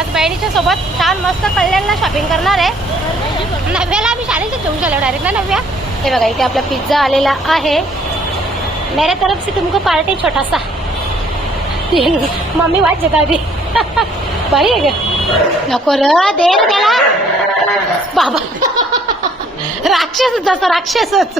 आज बहिणीच्या सोबत छान मस्त कल्याणला शॉपिंग करणार आहे. नव्याला आम्ही शाळेचे घेऊन चालू डायरेक्ट ना नव्या? हे बघा इथे आपला पिझ्झा आलेला आहे. मेरे तरफ से तुमको पार्टी छोटा सा मम्मी वाट आधी बरी आहे नको र दे त्याला. बाबा. राक्षस जसं राक्षसच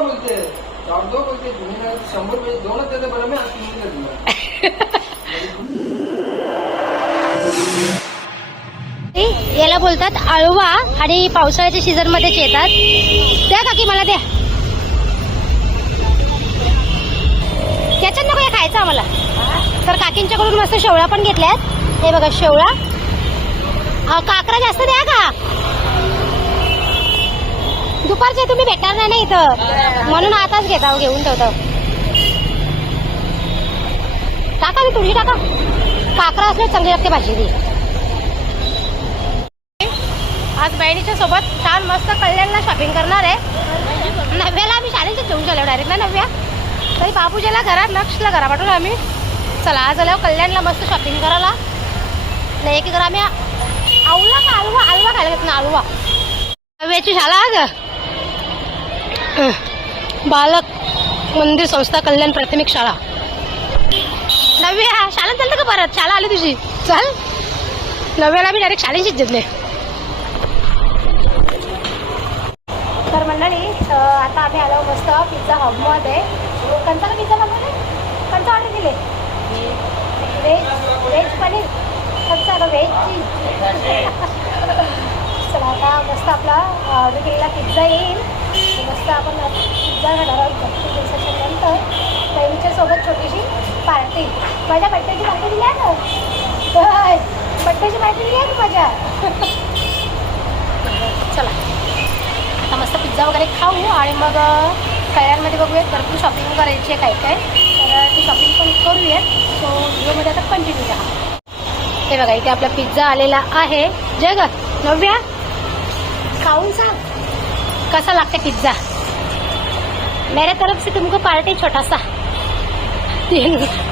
बोलते. शंभर याला बोलतात आळवा आणि पावसाळ्याच्या सीझन मध्येच येतात. द्या काकी मला द्या. त्याच्यात नको या खायचं आम्हाला. तर काकींच्याकडून मस्त शेवळा पण घेतल्यात. हे बघा शेवळा. काकरा जास्त द्या का? दुपारचे तुम्ही भेटणार नाही इथं. म्हणून आताच घेता घेऊन ठेवतो. टाका मी तुळशी टाका. काकरा असल्यास चांगली लागते भाजी ती आज बहिणीच्या सोबत छान मस्त कल्याणला शॉपिंग करणार आहे. नव्याला आम्ही शाळेचे घेऊन चालू डायरेक्ट ना नव्या? तरी बापूजीला घरात नक्षला घरा पाठवलं आम्ही. चला आज आल्यावर कल्याणला मस्त शॉपिंग करायला. नाही एक आम्ही आवला का अलवा अलवा खायला घेत ना अलवा नव्याची शाळा आज. बालक मंदिर संस्था कल्याण प्राथमिक शाळा. नव्या शाळेत चालतं का परत? शाळा आली तुझी. चल. नव्याला मी डायरेक्ट शाळेशीच घेतले तर मंडळी आता आम्ही आलो मस्त पिझ्झा हॉबमध्ये कोणता का पिझ्झा मागवले कोणता ऑर्डर दिले? Veg veg paneer. कोणता का व्हेज चीज चला आता मस्त आपला ऑर्डर केलेला पिझ्झा येईल. मस्त आपण पिझ्झा खाणार आहोत भरपूर दिवसाच्या नंतर छोटीशी पार्टी. माझ्या बड्डेची पार्टी दिली आहे ना? बड्डेची पार्टी दिली आहे माझ्या? चला. आता मस्त पिझ्झा वगैरे खाऊ आणि मग कैऱ्यांमध्ये बघूयात. भरपूर शॉपिंग करायची आहे काय काय. तर ती शॉपिंग पण करूयात. सो व्हिडिओमध्ये आता कंटिन्यू राहा हे बघा इथे आपला पिझ्झा आलेला आहे. जग नव्या? खाऊन सांग. कसा लागते पिझ्झा मेरे तरफ से तुमको पार्टी छोटा सा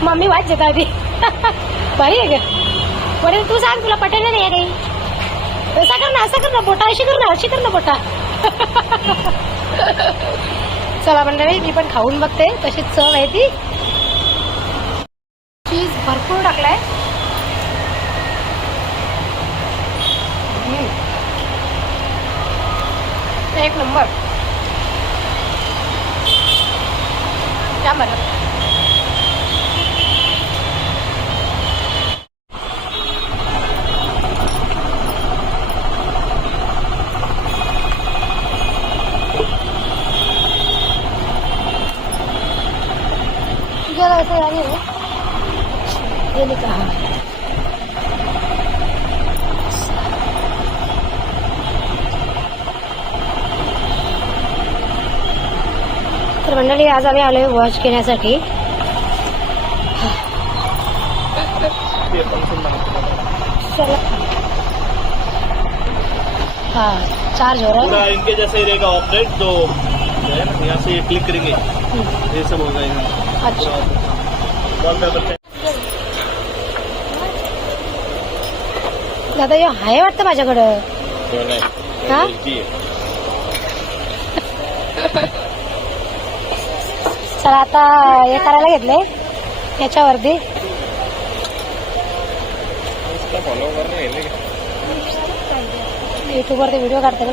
मम्मी वाट जगा दी भाई आहे ग बरं तू सांग तुला पटेल नाही आहे काही? असं कर ना असं कर ना बोटा अशी कर ना अशी कर ना बोटा। चला मंडळी मी पण खाऊन बघते तशी चव आहे ती. चीज भरपूर टाकलाय. हम्म. एक नंबर क्या बरं जरा असं याने ये लिखा है तर मंडळी आज आम्ही आलोय वॉच घेण्यासाठी. हा चार्ज हो रहा पूरा है इनके जैसे ही रहेगा ऑपरेट तो जो है ना यहाँ से क्लिक करेंगे। ये सब होगा यहाँ। अच्छा। वॉलपेपर दादा हे आहे वाटतं माझ्याकडं. हा? चला आता हे करायला घेतले. याच्यावरती. युट्यूबवरती व्हिडिओ काढते ना.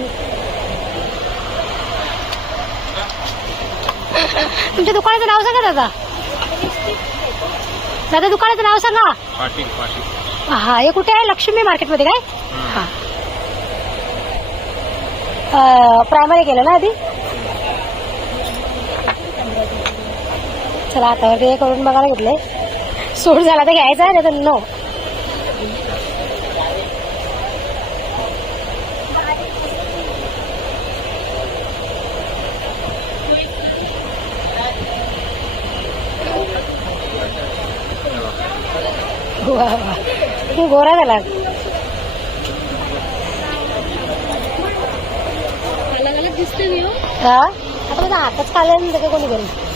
तुमच्या दुकानाचं नाव सांगा दादा. दादा दुकानाचं नाव सांगा. हा हे कुठे आहे? लक्ष्मी मार्केटमध्ये काय? हा. प्रायमरी केलं ना आधी? चला आता ते करून बघायला घेतले सूट झाला तर घ्यायचा आहे नाही तर नो गोरा झाला. हा? आता माझा हातच काढला कोणी करेल?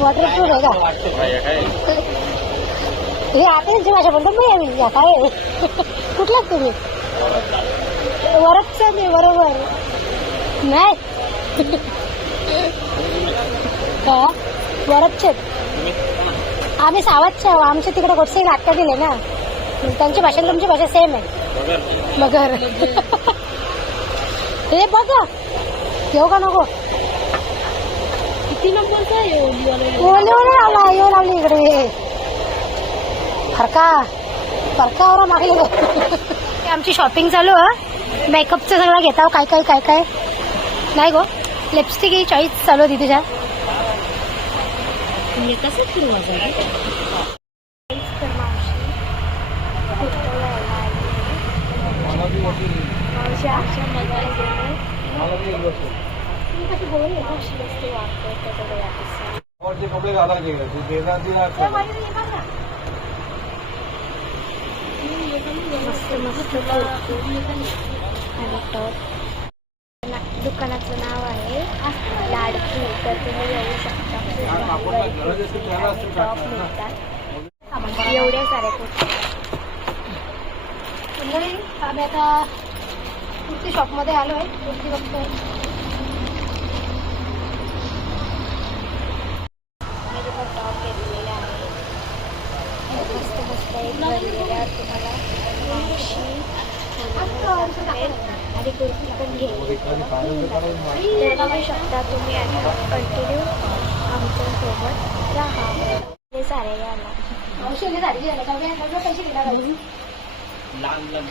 वॉटरप्रूफ आहे का हे आता यांची भाषा बोलतो मी आम्ही या काय कुठलाच तुम्ही? वरच मी बरोबर. नाही. का? वरच आम्ही सावधचे आहो. आमच्या तिकडे गोडसे नाटकं दिले ना. त्यांची भाषा तुमची भाषा सेम आहे. मगर. हे बघ. येऊ का नको? किती नंबरचा ओली ओली लावला येऊ लावली इकडे फरका फरकावर मागले आमची शॉपिंग चालू आहे मेकअपचं सगळं घेता काय काय काय काय? नाही गो. लिपस्टिक ही चॉईस चालू होती तुझ्या. वरचे कपडे गेले ते देणार दुकानाचं नाव आहे लाडकी तर तुम्ही येऊ शकता मिळतात एवढ्या साऱ्या आम्ही आता कुर्ती शॉपमध्ये आलो आहे. कुर्ती बघतोय मी तिथं टॉप घेतलेला आहे एक तुम्हाला आणि कुर्ती पण घेईल तर बघू शकता तुम्ही आता कंटिन्यू आमच्यासोबत राहा सारे याला का पैसे दिला पाहिजे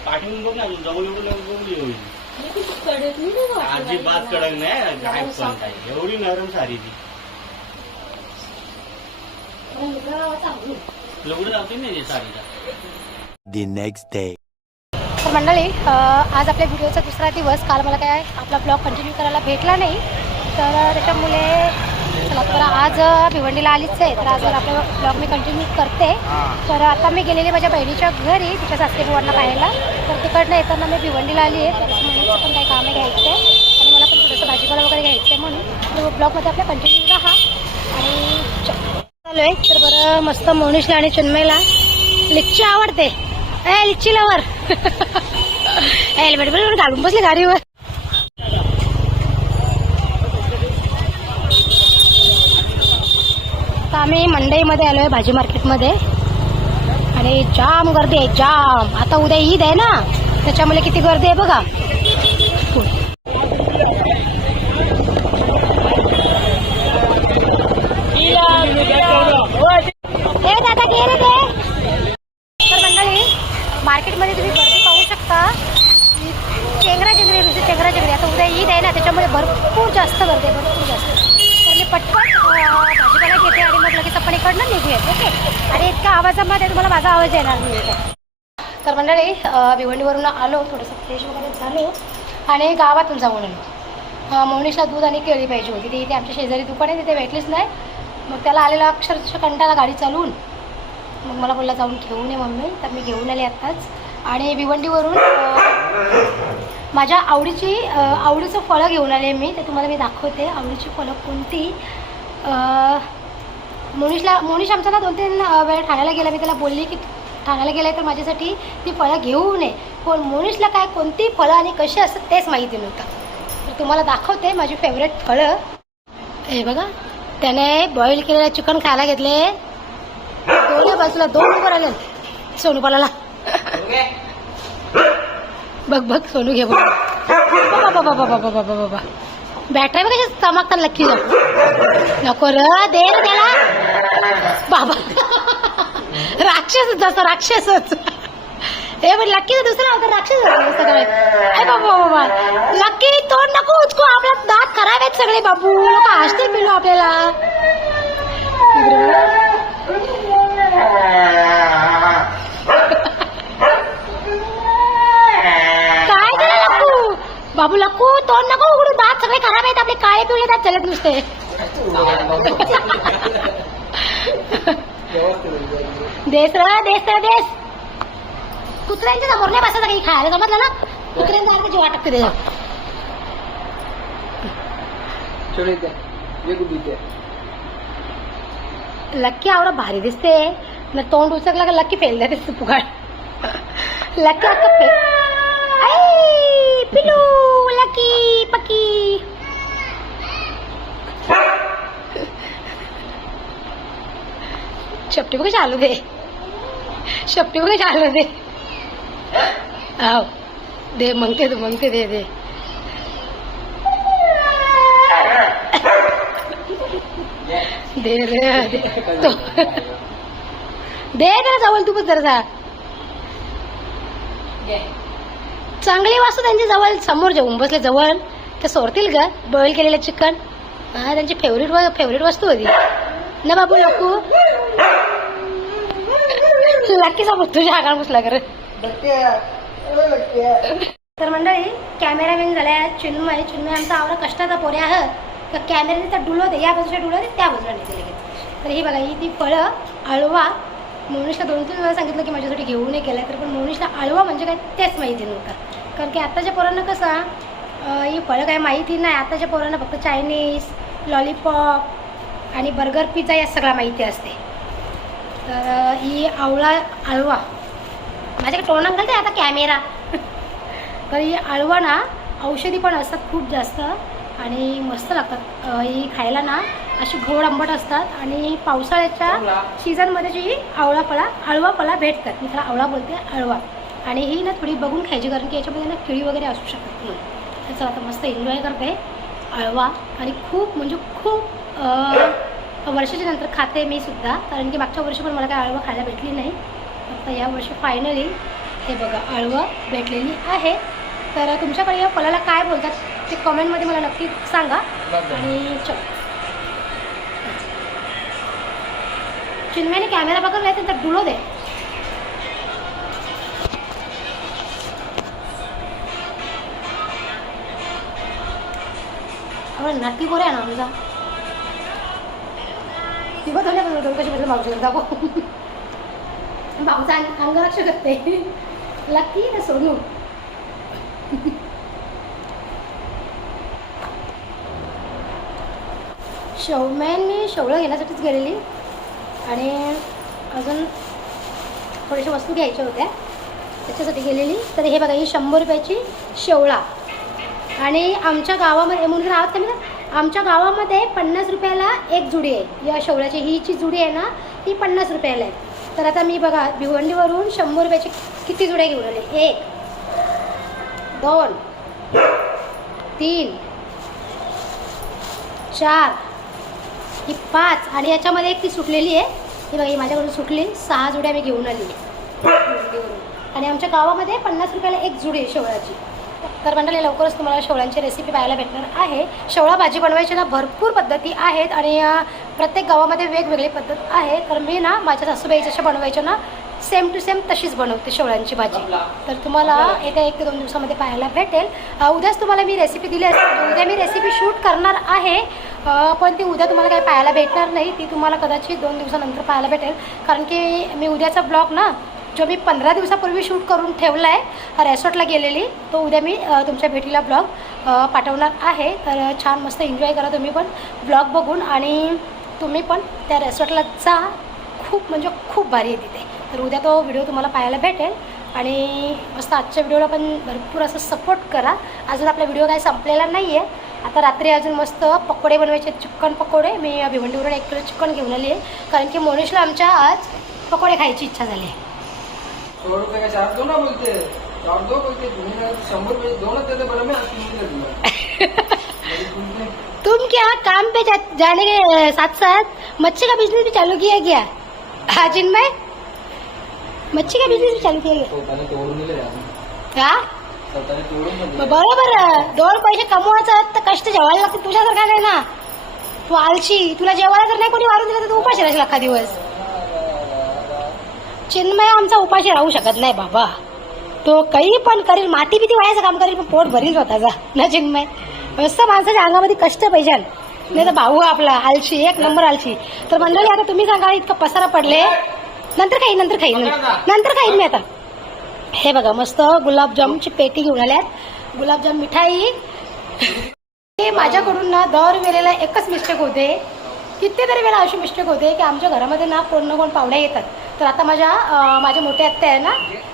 पाठवून बघ ना जवळ एवढं अजिबात कडक नाही काय पण काय एवढी नरम सारी ती तुला कुठे जाते नाही साडीला the next day. तर मंडळी आज आपल्या व्हिडिओचा दुसरा दिवस. काल मला काय आपला ब्लॉग कंटिन्यू करायला भेटला नाही. तर त्याच्यामुळे चला तर आज भिवंडीला आलीच आहे. तर आज आपला ब्लॉग मी कंटिन्यू करते तर आता मी गेलेली माझ्या बहिणीच्या घरी तिच्या सासरी पाहायला. तर तिकडनं येताना मी भिवंडीला आली आहे. तर पण काही कामे घ्यायचं. आहे आणि मला पण थोडंसं भाजीपाला वगैरे घ्यायचं आहे म्हणून. ब्लॉगमध्ये आपल्या कंटिन्यू राहा. च- आहे तर बरं मस्त मोनिशला आणि चिन्मयला लिच्ची आवडते. ए लिच्ची लवर हेल्मेट बरोबर घालून बसले गाडीवर. तर आम्ही मंडईमध्ये आलोय भाजी मार्केटमध्ये. आणि जाम गर्दी आहे जाम. आता उद्या ईद आहे ना? त्याच्यामुळे किती गर्दी आहे बघा ए दादा घे रे ते तर मंडळी मार्केटमध्ये तुम्ही गर्दी पाहू शकता चेंगरा चेंगरी नुसती चेंगरा चेंगरी आता उद्या ईद आहे ना त्याच्यामुळे भरपूर जास्त गर्दी आहे भरपूर जास्त तर मी पटपट अं, भाजीपाला घेते आणि मग लगेच आपण इकडनं निघूयात ओके आणि इतक्या आवाजामध्ये तुम्हाला माझा आवाज येणार नाही इथे. तर मंडळी अं, भिवंडीवरून आलो थोडंसं फ्रेश वगैरे झालो. आणि गावातून जाऊन आलो. अं, दूध आणि केळी पाहिजे होती. ती इथे आमच्या शेजारी दुकान आहे तिथे भेटलीच नाही. मग त्याला आलेला अक्षरशः कंटाळा गाडी चालवून मग मला बोलला जाऊन घेऊन ये मम्मी. तर मी घेऊन आले आत्ताच. आणि भिवंडीवरून माझ्या आवडीची आवडीचं फळं घेऊन आले मी. ते तुम्हाला मी दाखवते. आवडीची फळं कोणती? अं, मोनिशला मोनिश आमचा ना दोन तीन वेळा ठाण्याला गेला. मी त्याला बोलली की ठाण्याला गेले तर माझ्यासाठी ती फळं घेऊ नये. पण मोनिशला काय कोणती फळं आणि कशी असतात तेच माहिती नव्हतं. तर तुम्हाला दाखवते माझी फेवरेट फळं. हे बघा त्याने बॉईल केलेलं चिकन खायला घेतले. दोन्ही बाजूला दोन उभं राहिले सोनूपाला बघ बघ सोनू घे बघ. बाबा बाबा बाबा बाबा बाबा बॅटरी बघ कशी चमकतात नक्की नको र दे बाबा. राक्षसच जसं राक्षसच. हे पण लक्की दुसरा होता राक्षस अरे बाबा बाबा. लक्की तोंड नको उचकू आपल्या दात खराब आहेत सगळे बाबू. लोक हसतील पिलो आपल्याला. काय झालं लक्कू? बाबू लक्कू तोंड नको उघडू. दात सगळे खराब आहेत आपले काळे पिवळे दात चलत नुसते. देस र देस र देस. कुत्र्यांच्या समोर नाही बसायचं काही खायला समजलं ना? कुत्र्यांचा अर्थ जीवा टाकते त्याच्यात छोड़े दे ये गुड्डी दे लक्की आवडा भारी दिसते. ना तोंड उचकला का लक्की फेल जाते फुकाट लक्की अक्का फेल आई पिलू लकी पकी शेपटी बघ चालू दे. शेपटी बघ चालू दे. आव दे मंगते तू मंगते दे दे. दे रे दे. तो. दे त्याला जवळ तू पण जरा चांगली वास्तू त्यांच्या जवळ समोर जेवून बसले जवळ. ते सोडतील का बॉईल केलेलं चिकन हा त्यांची फेवरेट फेवरेट वस्तू होती. ना बाबू लक्कू लक्की सोबत तुझ्या आगाळ बसला कर. तर मंडळी कॅमेरामॅन झालाय चिन्मय. चिन्मय आमचा आवडा कष्टाचा पोऱ्या आहे. तर कॅमेऱ्याने तर डुलवते या बाजूच्या डुलवते त्या बाजूला नेते लगेच. तर ही बघा ही ती फळं अळवा मोनिशला दोन तीन वेळा सांगितलं की माझ्यासाठी घेऊ नाही केलं तर पण मोनिशला अळवा म्हणजे काय तेच माहिती नव्हतं. कारण की आत्ताच्या पोरांना कसं ही फळं काय माहिती नाही. आताच्या पोरांना फक्त चायनीज लॉलीपॉप आणि बर्गर पिझ्झा या सगळ्या माहिती असते. तर ही आवळा अळवा माझ्याकडे तोंडात घालते आता कॅमेरा तर ही अळवा ना औषधी पण असतात खूप जास्त आणि मस्त लागतात. ही खायला ना अशी गोड आंबट असतात आणि पावसाळ्याच्या सीझनमध्ये जी आवळा फळा अळवा फळा भेटतात. मी त्याला आवळा बोलते अळवा आणि ही ना थोडी बघून खायची कारण की याच्यामध्ये ना किळी वगैरे असू शकत नाही. त्याचं आता मस्त एन्जॉय करते. अळवा आणि खूप म्हणजे खूप वर्षाच्या नंतर खाते मी सुद्धा. कारण की मागच्या वर्षी पण मला काय अळवा खायला भेटली नाही. आता या वर्षी फायनली हे बघा अळवा भेटलेली आहे. तर तुमच्याकडे या फळाला काय बोलतात ते कमेंटमध्ये मला नक्की सांगा. आणि चल. चिन्मयाने कॅमेरा पकडलाय तर डुलो दे. नक्की बोरे ना आमचा. ती बघ पण दोन कशी बदल मावशी दाखव. भाऊचा अंग करते. ना सोनू. मी शेवळं घेण्यासाठीच गेलेली. आणि अजून थोड्याशा वस्तू घ्यायच्या होत्या. त्याच्यासाठी गेलेली. तर हे बघा ही शंभर रुपयाची शेवळा आणि आमच्या गावामध्ये म्हणून आहात का मी आमच्या गावामध्ये पन्नास रुपयाला एक जुडी आहे. या शेवळ्याची ही जी जुडी आहे ना ती पन्नास रुपयाला आहे. तर आता मी बघा भिवंडीवरून शंभर रुपयाची किती जुड्या घेऊन आले? एक दोन तीन चार ही पाच आणि याच्यामध्ये एक ती सुटलेली आहे. ही बघा ही माझ्याकडून सुटली. सहा जुड्या मी घेऊन आली. आणि आमच्या गावामध्ये पन्नास रुपयाला एक जुडी आहे शेवळाची तर मंडळी लवकरच तुम्हाला शेवळ्यांची रेसिपी पाहायला भेटणार आहे. शेवळा भाजी बनवायची ना भरपूर पद्धती आहेत आणि प्रत्येक गावामध्ये वेगवेगळी पद्धत आहे. तर मी ना माझ्या सासूबाई जशा बनवायच्या ना सेम टू सेम तशीच बनवते शेवळ्यांची भाजी. तर तुम्हाला येत्या एक ते दोन दिवसामध्ये पाहायला भेटेल. उद्याच तुम्हाला मी रेसिपी दिली असते उद्या मी रेसिपी शूट करणार आहे. पण ती उद्या तुम्हाला काही पाहायला भेटणार नाही. ती तुम्हाला कदाचित दोन दिवसानंतर पाहायला भेटेल. कारण की मी उद्याचा ब्लॉग ना जो मी पंधरा दिवसापूर्वी शूट करून ठेवला आहे रेसॉर्टला गेलेली तो उद्या मी तुमच्या भेटीला ब्लॉग पाठवणार आहे. तर छान मस्त एन्जॉय करा तुम्ही पण ब्लॉग बघून आणि तुम्ही पण त्या रेसॉर्टला जा. खूप म्हणजे खूप भारी आहे तिथे. तर उद्या तो व्हिडिओ तुम्हाला पाहायला भेटेल आणि मस्त आजच्या व्हिडिओला पण भरपूर असं सपोर्ट करा. अजून आपला व्हिडिओ काय संपलेला नाही आहे आता रात्री अजून मस्त पकोडे बनवायचे चिकन पकोडे. मी भिवंडीवरून एक किलो चिकन घेऊन आली आहे. कारण की मोनिशला आमच्या आज पकोडे खायची इच्छा झाली आहे. सौ रुपये का चार दो ना बोलते चार दो बोलते तुम्ही ना शंभर रुपये दोनच देते बरं मी तुला तुम क्या काम पे जा, जाने के साथ साथ मच्छी का बिजनेस भी चालू किया क्या? हाँ जिनमें मच्छी का बिजनेस भी चालू किया गया स्वतःने तोडून दिले यार. का स्वतःने तोडून पण मग दिले. बरोबर दोन पैसे कमवायचं तर कष्ट जेवायला लागते तुझ्यासारखा नाही ना? तू आलशी तुला जेवायला जर नाही कोणी वाढून दिलं तर तू उपाशी राहशील अख्खा दिवस। चिन्मय आमचा उपाशी राहू शकत नाही बाबा. तो काही पण करील माती बिती व्हायचं काम करील पण पोट भरील स्वतःचा. ना चिन्मय? मस्त माणसाच्या अंगामध्ये कष्ट पाहिजे. नाही तर भाऊ आपला आलशी एक नंबर आलशी. तर मंडळी आता तुम्ही सांगा इतकं पसारा पडले. नंतर काही नंतर खाईन. नंतर खाईन मी आता. हे बघा मस्त गुलाबजामची पेटी घेऊन आल्यात. गुलाबजाम मिठाई. हे माझ्याकडून ना दर वेळेला एकच मिस्टेक होते. कितीतरी वेळा अशी मिस्टेक होते की आमच्या घरामध्ये ना कोण ना कोण पाहुण्या येतात. तर आता माझ्या माझ्या मोठ्या आत्या आहे ना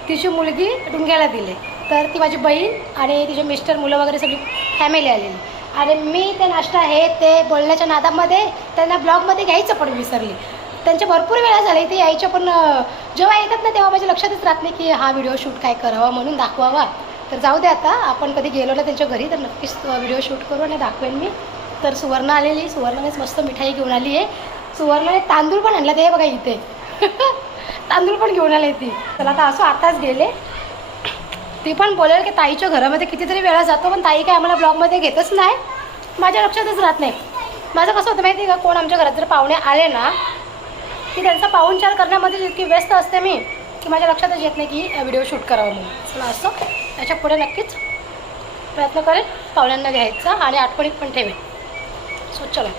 तिची मुलगी डुंग्याला दिले. तर ती माझी बहीण आणि तिचे मिस्टर मुलं वगैरे सगळी फॅमिली आलेली. आणि मी ते नाश्ता हे ते बोलण्याच्या नादामध्ये त्यांना ब्लॉगमध्ये घ्यायचं पण विसरली. त्यांच्या भरपूर वेळा झाले ते यायच्या पण जेव्हा येतात ना तेव्हा माझ्या लक्षातच राहत नाही की हा व्हिडिओ शूट काय करावा म्हणून दाखवावा. तर जाऊ दे आता आपण कधी गेलो ना त्यांच्या घरी तर नक्कीच व्हिडिओ शूट करू आणि दाखवेन मी. तर सुवर्ण आलेली सुवर्णानेच मस्त मिठाई घेऊन आली आहे सुवर्णाने तांदूळ पण आणला ते बघा इथे. तांदूळ पण घेऊन आले ती. चला आता असो आताच गेले. ती पण बोलेल की ताईच्या घरामध्ये कितीतरी वेळा जातो पण ताई काय आम्हाला ब्लॉगमध्ये घेतच नाही. माझ्या लक्षातच राहत नाही. माझं कसं होतं माहिती आहे का? कोण आमच्या घरात जर पाहुणे आले ना की त्यांचा पाहुणचार करण्यामध्ये इतकी व्यस्त असते मी की माझ्या लक्षातच येत नाही की व्हिडिओ शूट करावा म्हणून. चला असं त्याच्या पुढे नक्कीच प्रयत्न करेल पाहुण्यांना घ्यायचा आणि आठवणीत पण ठेवेन. सो चला.